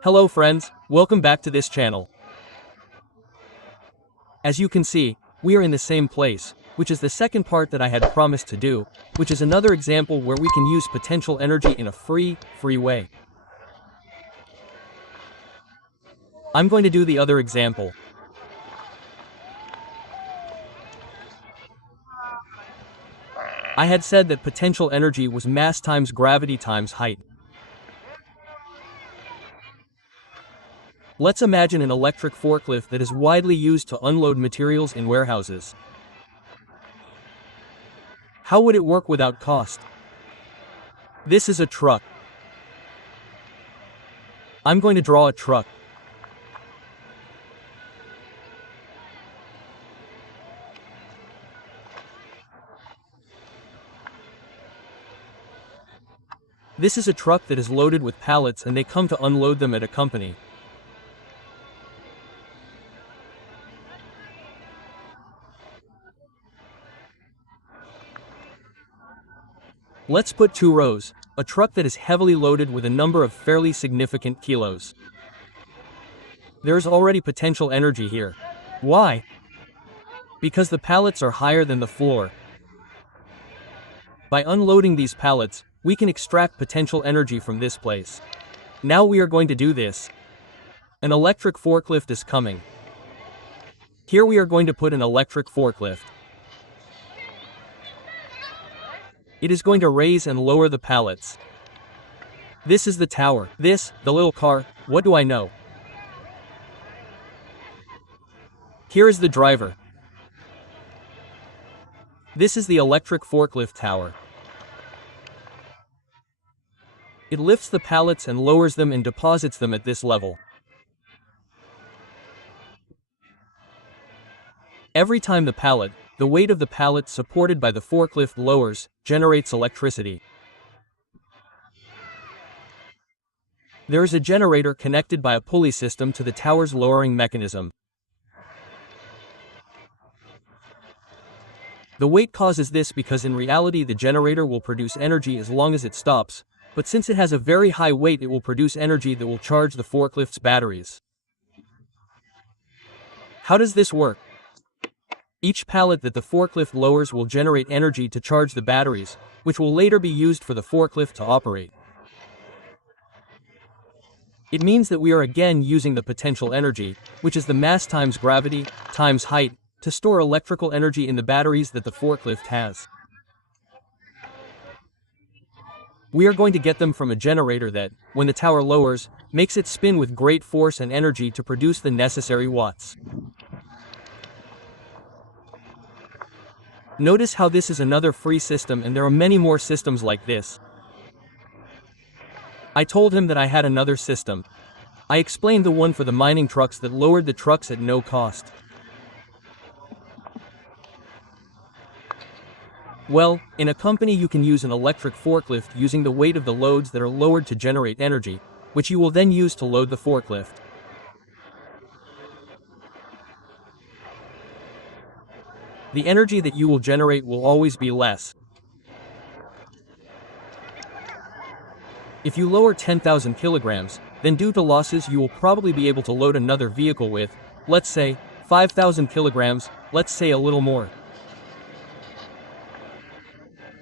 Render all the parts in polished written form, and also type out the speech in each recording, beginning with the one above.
Hello friends, welcome back to this channel. As you can see, we are in the same place, which is the second part that I had promised to do, which is another example where we can use potential energy in a free way. I'm going to do the other example. I had said that potential energy was mass times gravity times height. Let's imagine an electric forklift that is widely used to unload materials in warehouses. How would it work without cost? This is a truck. I'm going to draw a truck. This is a truck that is loaded with pallets and they come to unload them at a company. Let's put two rows, a truck that is heavily loaded with a number of fairly significant kilos. There is already potential energy here. Why? Because the pallets are higher than the floor. By unloading these pallets, we can extract potential energy from this place. Now we are going to do this. An electric forklift is coming. Here we are going to put an electric forklift. It is going to raise and lower the pallets. This is the tower. This, the little car, what do I know? Here is the driver. This is the electric forklift tower. It lifts the pallets and lowers them and deposits them at this level. Every time the weight of the pallet supported by the forklift lowers, generates electricity. There is a generator connected by a pulley system to the tower's lowering mechanism. The weight causes this because in reality the generator will produce energy as long as it stops, but since it has a very high weight it will produce energy that will charge the forklift's batteries. How does this work? Each pallet that the forklift lowers will generate energy to charge the batteries, which will later be used for the forklift to operate. It means that we are again using the potential energy, which is the mass times gravity, times height, to store electrical energy in the batteries that the forklift has. We are going to get them from a generator that, when the tower lowers, makes it spin with great force and energy to produce the necessary watts. Notice how this is another free system and there are many more systems like this. I told him that I had another system. I explained the one for the mining trucks that lowered the trucks at no cost. Well, in a company you can use an electric forklift using the weight of the loads that are lowered to generate energy, which you will then use to load the forklift. The energy that you will generate will always be less. If you lower 10,000 kilograms, then due to losses you will probably be able to load another vehicle with, let's say, 5,000 kilograms, let's say a little more.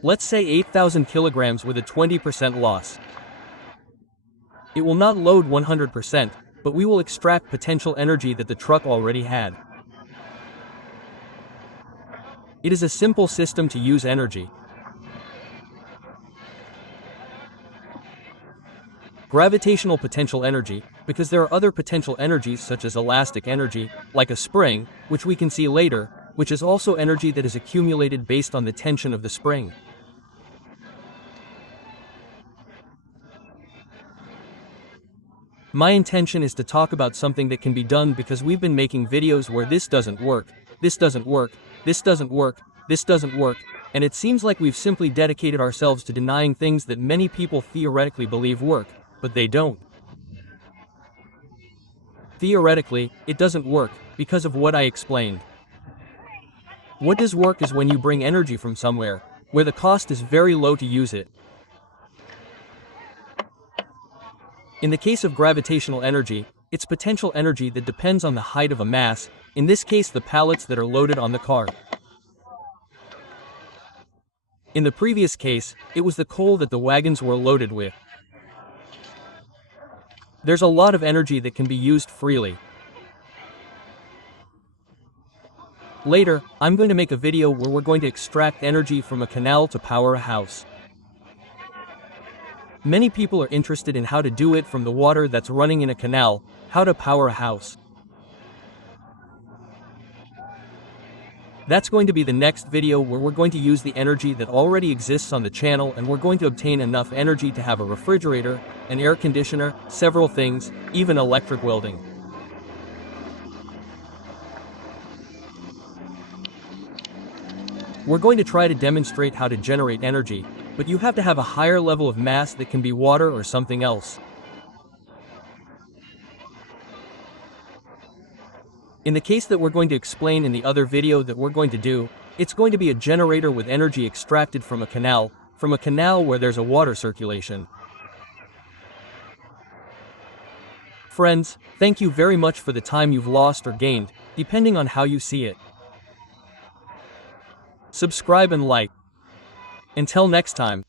Let's say 8,000 kilograms with a 20% loss. It will not load 100%, but we will extract potential energy that the truck already had. It is a simple system to use energy. Gravitational potential energy, because there are other potential energies such as elastic energy, like a spring, which we can see later, which is also energy that is accumulated based on the tension of the spring. My intention is to talk about something that can be done because we've been making videos where this doesn't work, this doesn't work, this doesn't work, this doesn't work, and it seems like we've simply dedicated ourselves to denying things that many people theoretically believe work, but they don't. Theoretically, it doesn't work, because of what I explained. What does work is when you bring energy from somewhere, where the cost is very low to use it. In the case of gravitational energy, it's potential energy that depends on the height of a mass, in this case the pallets that are loaded on the car. In the previous case, it was the coal that the wagons were loaded with. There's a lot of energy that can be used freely. Later, I'm going to make a video where we're going to extract energy from a canal to power a house. Many people are interested in how to do it from the water that's running in a canal, how to power a house. That's going to be the next video where we're going to use the energy that already exists on the channel and we're going to obtain enough energy to have a refrigerator, an air conditioner, several things, even electric welding. We're going to try to demonstrate how to generate energy, but you have to have a higher level of mass that can be water or something else. In the case that we're going to explain in the other video that we're going to do, it's going to be a generator with energy extracted from a canal where there's a water circulation. Friends, thank you very much for the time you've lost or gained, depending on how you see it. Subscribe and like. Until next time.